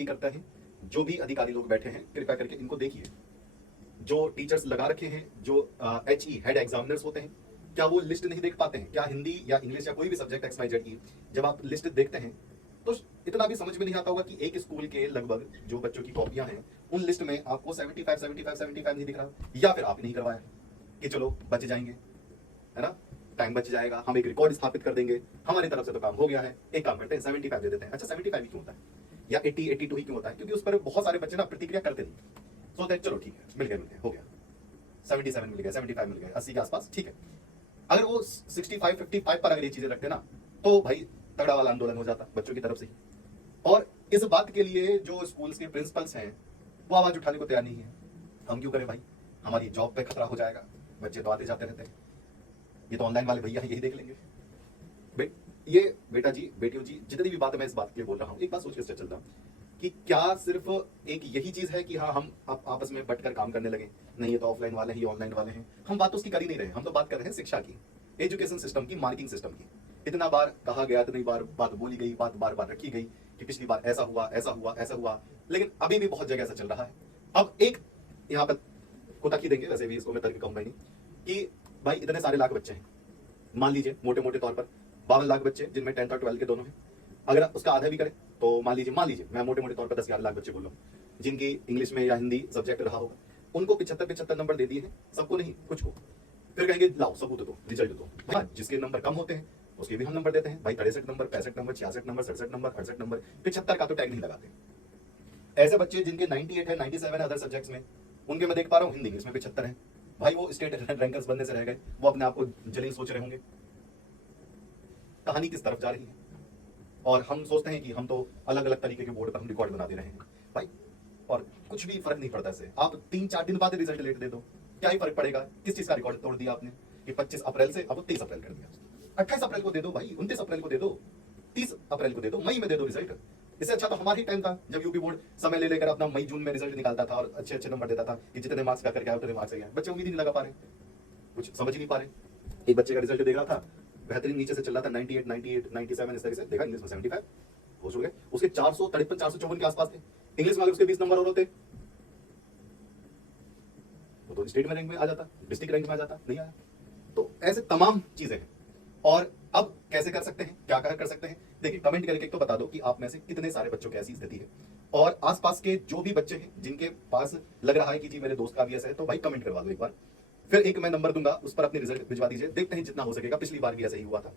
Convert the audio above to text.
विनती करता है, जो भी अधिकारी लोग बैठे हैं कृपया करके इनको देखिए। जो टीचर्स लगा रखे हैं, जो HE हेड एग्जामिनर्स होते हैं, क्या वो लिस्ट नहीं देख पाते हैं? क्या हिंदी या इंग्लिश या कोई भी सब्जेक्ट XYZ की जब आप लिस्ट देखते हैं तो इतना भी समझ में नहीं आता होगा कि एक स्कूल के लगभग जो बच्चों की कॉपियां हैं उन लिस्ट में आपको 75 नहीं दिख रहा, या फिर आप नहीं करवाया कि चलो बच जाएंगे, है ना, टाइम बच जाएगा, हम एक रिकॉर्ड स्थापित कर देंगे, हमारी तरफ से तो काम हो गया है, एक काम करते हैं 75 दे देते हैं। अच्छा 75 ही क्यों होता है या 82 ही क्यों होता है? क्योंकि उस पर बहुत सारे बच्चे ना प्रतिक्रिया करते नहीं, सोचते हैं चलो ठीक है मिल गया हो गया, 77 मिल गया, 75 मिल गया, 80 के आसपास ठीक है। अगर वो 65 55 पर अगर ये चीजें रखते ना तो भाई तगड़ा वाला आंदोलन हो जाता बच्चों की तरफ से ही। और इस बात के लिए जो स्कूल्स के प्रिंसिपल्स हैं वो आवाज उठाने को तैयार नहीं है। हम क्यों करें भाई, हमारी जॉब पे खतरा हो जाएगा, बच्चे तो आते जाते रहते हैं, ये तो ऑनलाइन वाले भैया यही देख लेंगे। ये बेटा जी बेटियों जी, जितनी भी बात मैं इस बात के लिए बोल रहा हूँ, एक बात सोच के चल रहा हूँ कि क्या सिर्फ एक यही चीज है कि हाँ हम आपस में बटकर काम करने लगे? नहीं, ये तो ऑफलाइन वाले हैं, ये ऑनलाइन वाले हैं। हम बात तो उसकी कर ही नहीं रहे, हम तो बात कर रहे हैं शिक्षा की, एजुकेशन सिस्टम की, मार्किंग सिस्टम की। इतना बार कहा गया, इतनी बार बात बोली गई, बात बार बार रखी गई कि पिछली बार ऐसा हुआ ऐसा हुआ ऐसा हुआ, लेकिन अभी भी बहुत जगह ऐसा चल रहा है। अब एक यहाँ पर कोताही देंगे, वैसे भी इसको मैं तर्क कहूंगा नहीं, कि भाई इतने सारे लाख बच्चे हैं, मान लीजिए मोटे मोटे तौर पर 52 लाख बच्चे जिनमें 10th और 12th के दोनों हैं, अगर उसका आधा भी करें तो मान लीजिए मैं मोटे मोटे तौर पर 10-11 लाख बच्चे बोल रहा हूँ जिनकी इंग्लिश में या हिंदी सब्जेक्ट रहा होगा, उनको 75 नंबर दे दिए हैं, सबको नहीं कुछ को, फिर कहेंगे लाओ सबूत दो, रिजल्ट दो। हाँ, जिसके नंबर कम होते हैं उसके भी हम नंबर देते हैं भाई, 63 number, 65 number, 66 number, 67 number, 68 number, 75 का तो टैग नहीं लगाते। ऐसे बच्चे जिनके 98 है, 97 है अदर सब्जेक्ट्स में, उनके मैं देख पा रहा हूँ हिंदी इंग्लिश में 75 है, भाई वो स्टेट रैंकर्स बनने से रह गए, वो अपने आप को जलील सोच रहे होंगे। कहानी किस तरफ जा रही है? और हम सोचते हैं कि हम तो अलग अलग तरीके के बोर्ड पर हम रिकॉर्ड बना दे रहे हैं भाई, और कुछ भी फर्क नहीं पड़ता इससे। आप 3-4 दिन बाद रिजल्ट लेट दे दो, क्या ही फर्क पड़ेगा? किस चीज का रिकॉर्ड तोड़ दिया आपने कि 25 अप्रैल से अब 23 अप्रैल कर दिया, 28 अप्रैल को दे दो भाई, 29 अप्रैल को दे दो, 30 अप्रैल को दे दो, मई में दे दो रिजल्ट। इससे अच्छा तो हमारा ही टाइम था जब यूपी बोर्ड समय ले लेकर अपना मई जून में रिजल्ट निकालता था और अच्छे अच्छे नंबर देता था कि जितने मार्क्स का करके आए उतने मार्क्स आए। बच्चे उम्मीद ही नहीं लगा पा रहे, कुछ समझ ही नहीं पा रहे। एक बच्चे का रिजल्ट देख रहा था, बेहतरीन नीचे से चल रहा था, 98 97 इस तरह से देखा, इंग्लिश में 75 हो चुके, उसके 453 454 के आसपास थे। इंग्लिश में उसके 20 नंबर और होते वो तो स्टेट में रैंक में आ जाता, डिस्ट्रिक्ट रैंक में आ जाता, नहीं आया। तो ऐसे तमाम चीजें हैं। और अब कैसे कर सकते हैं, क्या कर सकते हैं? देखिए कमेंट करके तो बता दो कि आप में से कितने सारे बच्चों की ऐसी स्थिति है, और आसपास के जो भी बच्चे हैं जिनके पास लग रहा है कि जी मेरे दोस्त का भी ऐसा है, तो भाई कमेंट करवा दो एक बार, फिर एक मैं नंबर दूंगा, उस पर अपने रिजल्ट भिजवा दीजिए, देखते हैं जितना हो सकेगा। पिछली बार भी ऐसा ही हुआ था,